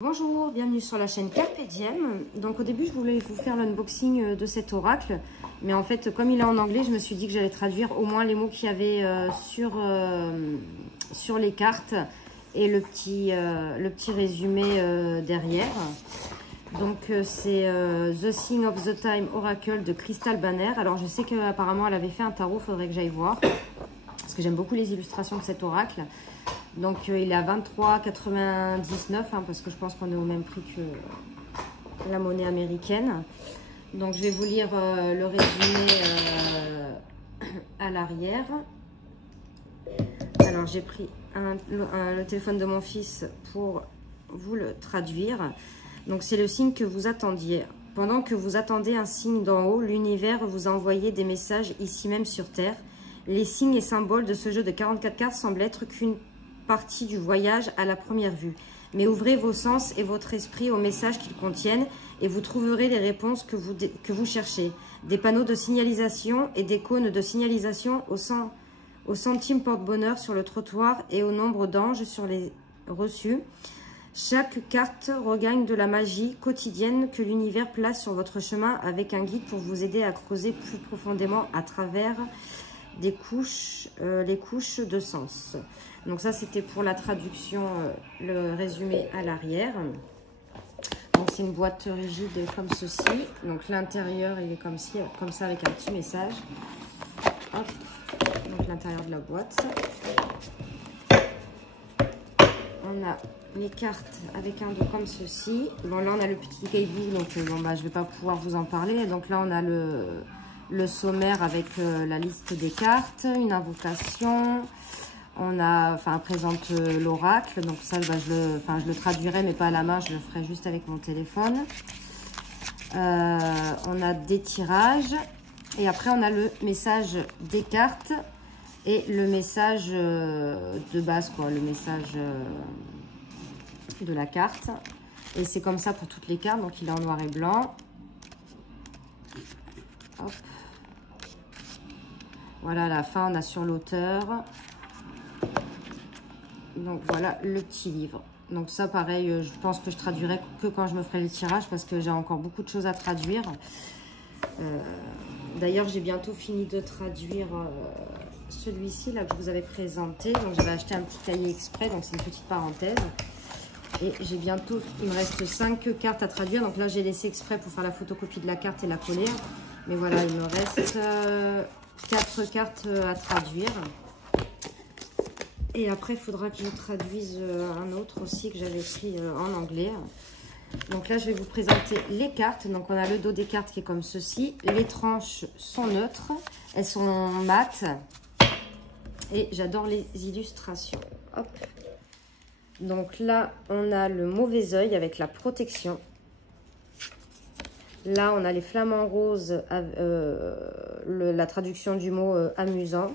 Bonjour, bienvenue sur la chaîne Carpe Diem. Donc au début je voulais vous faire l'unboxing de cet oracle, mais en fait comme il est en anglais, je me suis dit que j'allais traduire au moins les mots qu'il y avait sur les cartes et le petit résumé derrière. Donc c'est The Sign of the Time Oracle de Crystal Banner. Alors je sais qu'apparemment elle avait fait un tarot, faudrait que j'aille voir, parce que j'aime beaucoup les illustrations de cet oracle. Donc il est à 23,99 hein, parce que je pense qu'on est au même prix que la monnaie américaine. Donc je vais vous lire le résumé à l'arrière. Alors j'ai pris le téléphone de mon fils pour vous le traduire. Donc c'est le signe que vous attendiez. Pendant que vous attendez un signe d'en haut, l'univers vous a envoyé des messages ici même sur Terre. Les signes et symboles de ce jeu de 44 cartes semblent être qu'une partie du voyage à la première vue. Mais ouvrez vos sens et votre esprit aux messages qu'ils contiennent et vous trouverez les réponses que vous cherchez. Des panneaux de signalisation et des cônes de signalisation au centime porte-bonheur sur le trottoir et au nombre d'anges sur les reçus. Chaque carte regagne de la magie quotidienne que l'univers place sur votre chemin avec un guide pour vous aider à creuser plus profondément à travers les couches de sens. Donc ça c'était pour la traduction, le résumé à l'arrière. Donc c'est une boîte rigide comme ceci. Donc l'intérieur il est comme ça avec un petit message. Hop. Donc l'intérieur de la boîte. On a les cartes avec un dos comme ceci. Bon là on a le petit cahier, donc bon bah je vais pas pouvoir vous en parler. Donc là on a le sommaire avec la liste des cartes, une invocation. On a, présente l'oracle, donc ça, bah, je le traduirai, mais pas à la main, je le ferai juste avec mon téléphone. On a des tirages, et après on a le message des cartes et le message de base, quoi, le message de la carte. Et c'est comme ça pour toutes les cartes, donc il est en noir et blanc. Hop. Voilà, à la fin, on a sur l'auteur. Donc voilà le petit livre. Donc ça pareil, je pense que je traduirai que quand je me ferai le tirage parce que j'ai encore beaucoup de choses à traduire. D'ailleurs j'ai bientôt fini de traduire celui-ci là que je vous avais présenté. Donc j'avais acheté un petit cahier exprès, donc c'est une petite parenthèse. Et j'ai bientôt, il me reste 5 cartes à traduire. Donc là j'ai laissé exprès pour faire la photocopie de la carte et la coller. Mais voilà, il me reste 4 cartes à traduire. Et après, il faudra que je traduise un autre aussi que j'avais écrit en anglais. Donc là, je vais vous présenter les cartes. Donc on a le dos des cartes qui est comme ceci. Les tranches sont neutres. Elles sont mates. Et j'adore les illustrations. Hop. Donc là, on a le mauvais œil avec la protection. Là, on a les flamants roses, la traduction du mot amusant.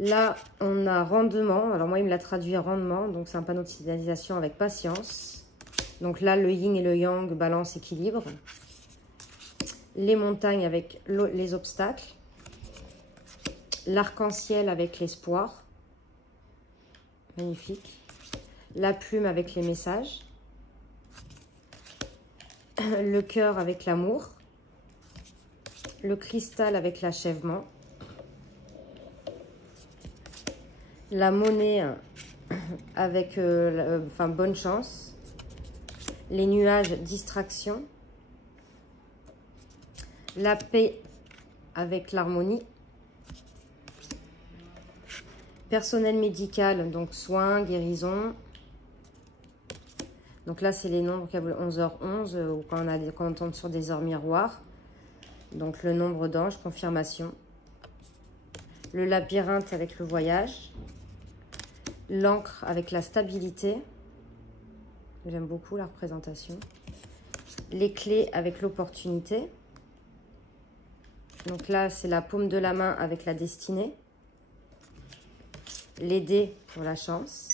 Là, on a rendement. Alors moi, il me l'a traduit rendement. Donc, c'est un panneau de signalisation avec patience. Donc là, le yin et le yang, balance, équilibre. Les montagnes avec les obstacles. L'arc-en-ciel avec l'espoir. Magnifique. La plume avec les messages. Le cœur avec l'amour. Le cristal avec l'achèvement. La monnaie avec bonne chance. Les nuages, distraction. La paix avec l'harmonie. Personnel médical, donc soins, guérison. Donc là, c'est les nombres qui 11h11 ou quand on tombe sur des heures miroirs. Donc le nombre d'anges, confirmation. Le labyrinthe avec le voyage. L'encre avec la stabilité. J'aime beaucoup la représentation. Les clés avec l'opportunité. Donc là, c'est la paume de la main avec la destinée. Les dés pour la chance.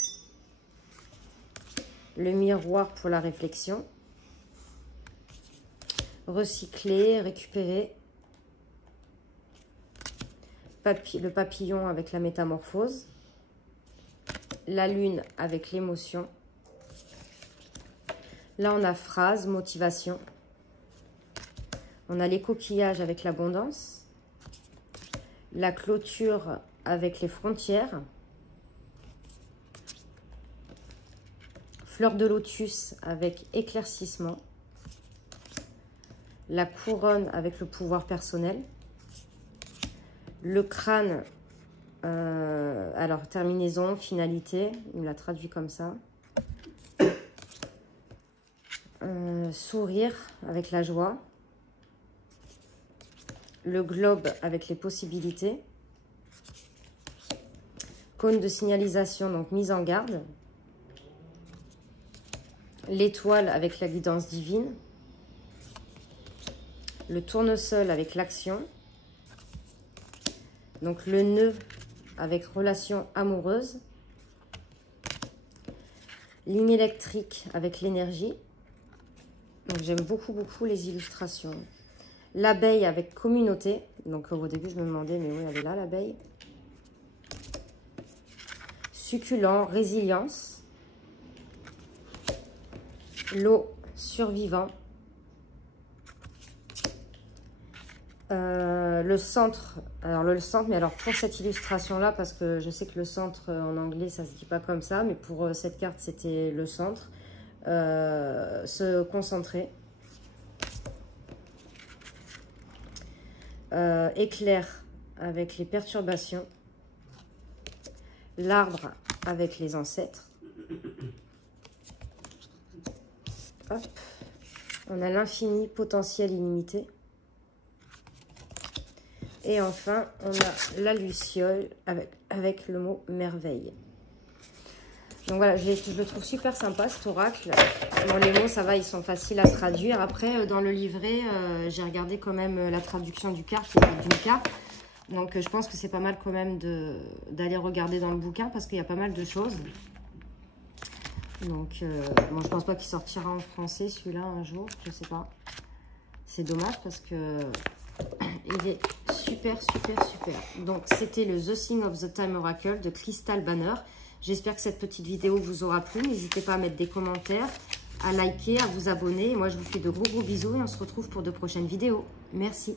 Le miroir pour la réflexion. Recycler, récupérer. Le papillon avec la métamorphose. La lune avec l'émotion. Là, on a phrase, motivation. On a les coquillages avec l'abondance. La clôture avec les frontières. Fleur de lotus avec éclaircissement. La couronne avec le pouvoir personnel. Le crâne, alors terminaison, finalité, il l'a traduit comme ça. Sourire avec la joie. Le globe avec les possibilités. Cône de signalisation, donc mise en garde. L'étoile avec la guidance divine. Le tournesol avec l'action. Donc le nœud avec relation amoureuse. Ligne électrique avec l'énergie. Donc j'aime beaucoup les illustrations. L'abeille avec communauté. Donc au début je me demandais mais où elle est là l'abeille. Succulent, résilience. L'eau, survivant. Le centre, alors le centre, mais alors pour cette illustration là, parce que je sais que le centre en anglais ça se dit pas comme ça, mais pour cette carte c'était le centre, se concentrer, éclair avec les perturbations, l'arbre avec les ancêtres. Hop. On a l'infini, potentiel illimité. Et enfin, on a la luciole avec le mot merveille. Donc voilà, je le trouve super sympa cet oracle. Bon, les mots, ça va, ils sont faciles à traduire. Après, dans le livret, j'ai regardé quand même la traduction d'une carte. Donc je pense que c'est pas mal quand même d'aller regarder dans le bouquin parce qu'il y a pas mal de choses. Donc, bon, je pense pas qu'il sortira en français celui-là un jour, je sais pas. C'est dommage parce que il est super. Donc, c'était le The Sign of the Time Oracle de Crystal Banner. J'espère que cette petite vidéo vous aura plu. N'hésitez pas à mettre des commentaires, à liker, à vous abonner. Et moi, je vous fais de gros bisous et on se retrouve pour de prochaines vidéos. Merci.